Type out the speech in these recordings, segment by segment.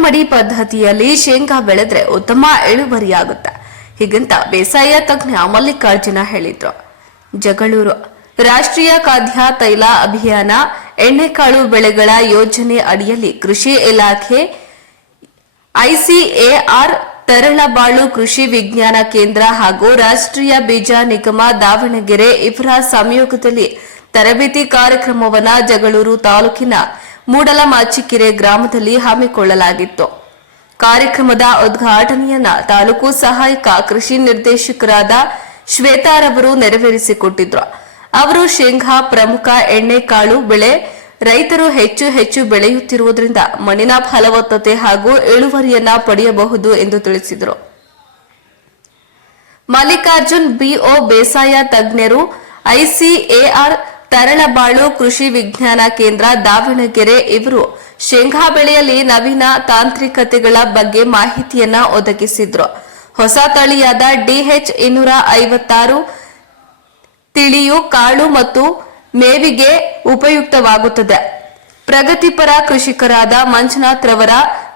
ಏರುಮಡಿ ಪದ್ಧತಿಯಲ್ಲಿ ಶೇಂಗಾ ಬೆಳೆದ್ರೆ ಉತ್ತಮ ಇಳುವರಿಯಾಗುತ್ತೆ. ಹೀಗಂತ ಬೇಸಾಯ ತಜ್ಞ ಮಲ್ಲಿಕಾರ್ಜುನ ಹೇಳಿದ್ರು. ಜಗಳೂರು ರಾಷ್ಟ್ರೀಯ ಖಾದ್ಯ ತೈಲ ಅಭಿಯಾನ ಎಣ್ಣೆಕಾಳು ಬೆಳೆಗಳ ಯೋಜನೆ ಅಡಿಯಲ್ಲಿ ಕೃಷಿ ಇಲಾಖೆ, ಐಸಿಎಆರ್, ತರಳಬಾಳು ಕೃಷಿ ವಿಜ್ಞಾನ ಕೇಂದ್ರ ಹಾಗೂ ರಾಷ್ಟ್ರೀಯ ಬೀಜ ನಿಗಮ ದಾವಣಗೆರೆ ಇವರ ಸಂಯೋಗದಲ್ಲಿ ತರಬೇತಿ ಕಾರ್ಯಕ್ರಮವನ್ನು ಜಗಳೂರು ತಾಲೂಕಿನ ಮೂಡಲಮಾಚಿಕೆರೆ ಗ್ರಾಮದಲ್ಲಿ ಹಮ್ಮಿಕೊಳ್ಳಲಾಗಿತ್ತು. ಕಾರ್ಯಕ್ರಮದ ಉದ್ಘಾಟನೆಯನ್ನ ತಾಲೂಕು ಸಹಾಯಕ ಕೃಷಿ ನಿರ್ದೇಶಕರಾದ ಶ್ವೇತಾರವರು ನೆರವೇರಿಸಿಕೊಟ್ಟಿದ್ರು. ಅವರು ಶೇಂಗಾ ಪ್ರಮುಖ ಎಣ್ಣೆಕಾಳು ಬೆಳೆ ರೈತರು ಹೆಚ್ಚು ಬೆಳೆಯುತ್ತಿರುವುದರಿಂದ ಮಣ್ಣಿನ ಫಲವತ್ತತೆ ಹಾಗೂ ಇಳುವರಿಯನ್ನ ಪಡೆಯಬಹುದು ಎಂದು ತಿಳಿಸಿದರು. ಮಲ್ಲಿಕಾರ್ಜುನ್ ಬಿಒ ಬೇಸಾಯ ತಜ್ಞರು, ಐಸಿಎಆರ್, ತರಳಬಾಳು ಕೃಷಿ ವಿಜ್ಞಾನ ಕೇಂದ್ರ ದಾವಣಗೆರೆ ಇವರು ಶೇಂಗಾ ಬೆಳೆಯಲ್ಲಿ ನವೀನ ತಾಂತ್ರಿಕತೆಗಳ ಬಗ್ಗೆ ಮಾಹಿತಿಯನ್ನ ಒದಗಿಸಿದ್ರು. ಹೊಸ ತಳಿಯಾದ ಡಿಎಚ್ 256 ತಿಳಿಯು ಕಾಳು ಮತ್ತು ಮೇವಿಗೆ ಉಪಯುಕ್ತವಾಗುತ್ತದೆ. ಪ್ರಗತಿಪರ ಕೃಷಿಕರಾದ ಮಂಜುನಾಥ್ ರವರ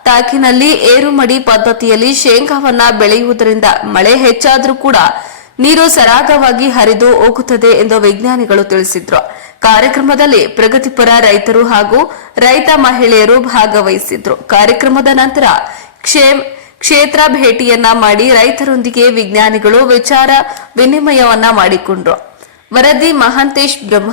ತಾಕಿನಲ್ಲಿ ಏರುಮಡಿ ಪದ್ಧತಿಯಲ್ಲಿ ಶೇಂಗಾವನ್ನ ಬೆಳೆಯುವುದರಿಂದ ಮಳೆ ಹೆಚ್ಚಾದರೂ ಕೂಡ ನೀರು ಸರಾಗವಾಗಿ ಹರಿದು ಹೋಗುತ್ತದೆ ಎಂದು ವಿಜ್ಞಾನಿಗಳು ತಿಳಿಸಿದ್ರು. ಕಾರ್ಯಕ್ರಮದಲ್ಲಿ ಪ್ರಗತಿಪರ ರೈತರು ಹಾಗೂ ರೈತ ಮಹಿಳೆಯರು ಭಾಗವಹಿಸಿದ್ರು. ಕಾರ್ಯಕ್ರಮದ ನಂತರ ಕ್ಷೇತ್ರ ಭೇಟಿಯನ್ನ ಮಾಡಿ ರೈತರೊಂದಿಗೆ ವಿಜ್ಞಾನಿಗಳು ವಿಚಾರ ವಿನಿಮಯವನ್ನ ಮಾಡಿಕೊಂಡ್ರು. ವರದಿ ಮಹಾಂತೇಶ್ ಬ್ರಹ್ಮ.